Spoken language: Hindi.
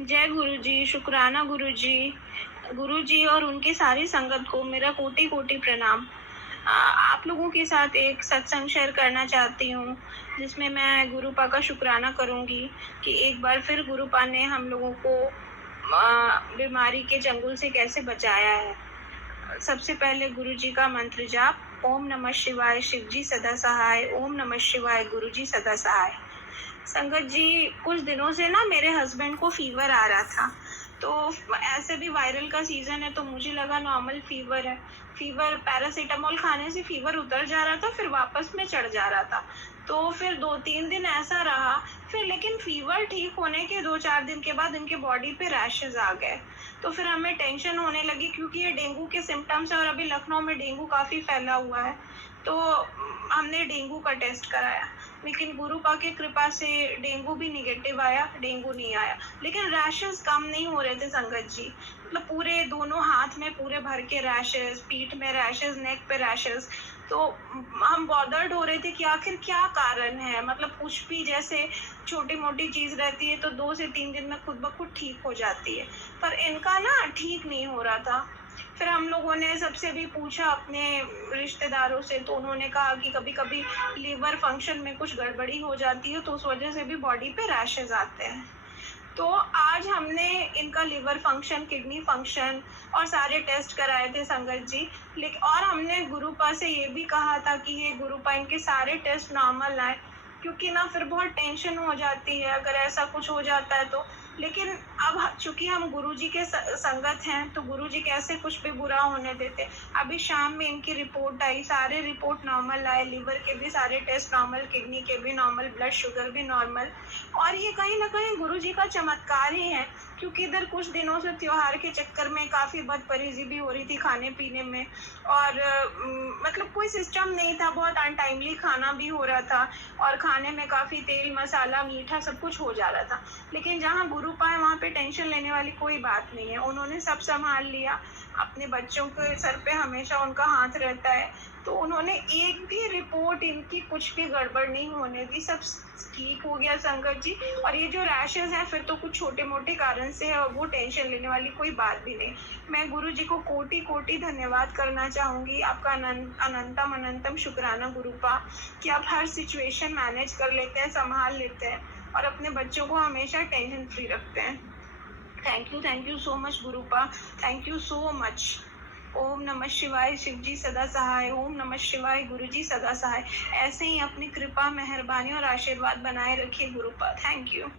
जय गुरु जी, शुक्राना गुरु जी और उनकी सारी संगत को मेरा कोटि कोटि प्रणाम। आप लोगों के साथ एक सत्संग शेयर करना चाहती हूँ, जिसमें मैं गुरुपा का शुक्राना करूँगी कि एक बार फिर गुरुपा ने हम लोगों को बीमारी के चंगुल से कैसे बचाया है। सबसे पहले गुरु जी का मंत्र जाप, ओम नमः शिवाय, शिव जी सदा सहाय, ओम नमः शिवाय, गुरु जी सदा सहाय। संगत जी, कुछ दिनों से ना मेरे हस्बैंड को फीवर आ रहा था, तो ऐसे भी वायरल का सीजन है तो मुझे लगा नॉर्मल फीवर है। फीवर पैरासीटामोल खाने से फीवर उतर जा रहा था, फिर वापस में चढ़ जा रहा था। तो फिर 2-3 दिन ऐसा रहा, फिर लेकिन फीवर ठीक होने के 2-4 दिन के बाद इनके बॉडी पे रैशेज आ गए। तो फिर हमें टेंशन होने लगी, क्योंकि ये डेंगू के सिम्टम्स है और अभी लखनऊ में डेंगू काफ़ी फैला हुआ है। तो हमने डेंगू का टेस्ट कराया, लेकिन गुरुपा की कृपा से डेंगू भी निगेटिव आया, डेंगू नहीं आया। लेकिन रैशेस कम नहीं हो रहे थे संगत जी, मतलब पूरे दोनों हाथ में पूरे भर के रैशेस, पीठ में रैशेस, नेक पे रैशेस। तो हम बॉदर्ड हो रहे थे कि आखिर क्या कारण है। मतलब कुछ भी जैसे छोटी मोटी चीज़ रहती है तो 2 से 3 दिन में खुद ब खुद ठीक हो जाती है, पर इनका ना ठीक नहीं हो रहा था। फिर हम लोगों ने सबसे भी पूछा अपने रिश्तेदारों से, तो उन्होंने कहा कि कभी कभी लीवर फंक्शन में कुछ गड़बड़ी हो जाती है, तो उस वजह से भी बॉडी पे रैशेज आते हैं। तो आज हमने इनका लीवर फंक्शन, किडनी फंक्शन और सारे टेस्ट कराए थे संगत जी। लेकिन और हमने गुरुपा से ये भी कहा था कि ये गुरुपा इनके सारे टेस्ट नॉर्मल आए, क्योंकि ना फिर बहुत टेंशन हो जाती है अगर ऐसा कुछ हो जाता है तो। लेकिन अब चूंकि हम गुरुजी के संगत हैं, तो गुरुजी कैसे कुछ भी बुरा होने देते। अभी शाम में इनकी रिपोर्ट आई, सारे रिपोर्ट नॉर्मल आए, लीवर के भी सारे टेस्ट नॉर्मल, किडनी के भी नॉर्मल, ब्लड शुगर भी नॉर्मल। और ये कहीं ना कहीं गुरुजी का चमत्कार ही है, क्योंकि इधर कुछ दिनों से त्योहार के चक्कर में काफ़ी बदपरहेजी भी हो रही थी खाने पीने में, और मतलब कोई सिस्टम नहीं था, बहुत अनटाइमली खाना भी हो रहा था, और खाने में काफ़ी तेल मसाला मीठा सब कुछ हो जा रहा था। लेकिन जहाँ गुरुपा है वहाँ पे टेंशन लेने वाली कोई बात नहीं है, उन्होंने सब संभाल लिया। अपने बच्चों के सर पे हमेशा उनका हाथ रहता है, तो उन्होंने एक भी रिपोर्ट इनकी कुछ भी गड़बड़ नहीं होने दी, सब ठीक हो गया संगत जी। और ये जो रैशेज हैं फिर तो कुछ छोटे मोटे कारण से है, और वो टेंशन लेने वाली कोई बात भी नहीं। मैं गुरु जी को कोटि कोटि धन्यवाद करना चाहूँगी, आपका अनंतम अनंतम शुक्राना गुरुपा, कि आप हर सिचुएशन मैनेज कर लेते हैं, संभाल लेते हैं, और अपने बच्चों को हमेशा टेंशन फ्री रखते हैं। Thank you so much Gurupa, thank you so much. ओम नमः शिवाय, शिव जी सदा सहाय, ओम नमः शिवाय, गुरु जी सदा सहाय। ऐसे ही अपनी कृपा, मेहरबानी और आशीर्वाद बनाए रखिए गुरुपा। Thank you.